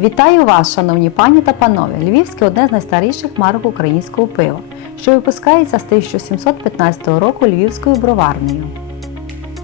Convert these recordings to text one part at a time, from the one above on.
Вітаю вас, шановні пані та панове! Львівське одне з найстаріших марок українського пива, що випускається з 1715 року Львівською броварнею.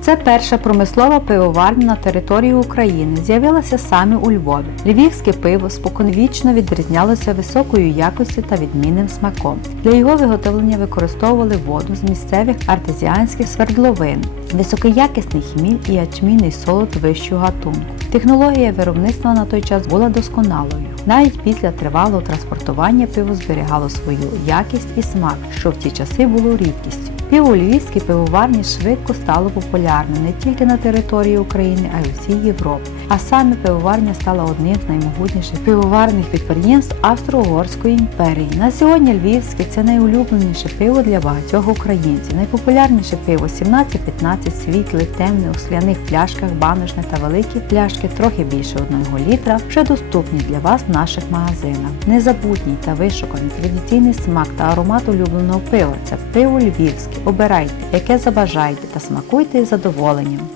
Це перша промислова пивоварня на території України. З'явилася саме у Львові. Львівське пиво споконвічно відрізнялося високою якістю та відмінним смаком. Для його виготовлення використовували воду з місцевих артезіанських свердловин, високоякісний хміль і ячмінний солод вищого гатунку. Технологія виробництва на той час була досконалою. Навіть після тривалого транспортування пиво зберігало свою якість і смак, що в ті часи було рідкістю. Пиво львівській пивоварні швидко стало популярним не тільки на території України, а й у всій Європі. А саме пивоварня стала одним з наймогутніших пивоварних підприємств Австро-Угорської імперії. На сьогодні львівське це найулюбленіше пиво для багатьох українців. Найпопулярніше пиво 17-15 світле, темне у скляних пляшках, баночне та великі пляшки, трохи більше 1 літра, вже доступні для вас в наших магазинах. Незабутній та вишуканий традиційний смак та аромат улюбленого пива це пиво львівське. Обирайте, яке забажаєте та смакуйте із задоволенням.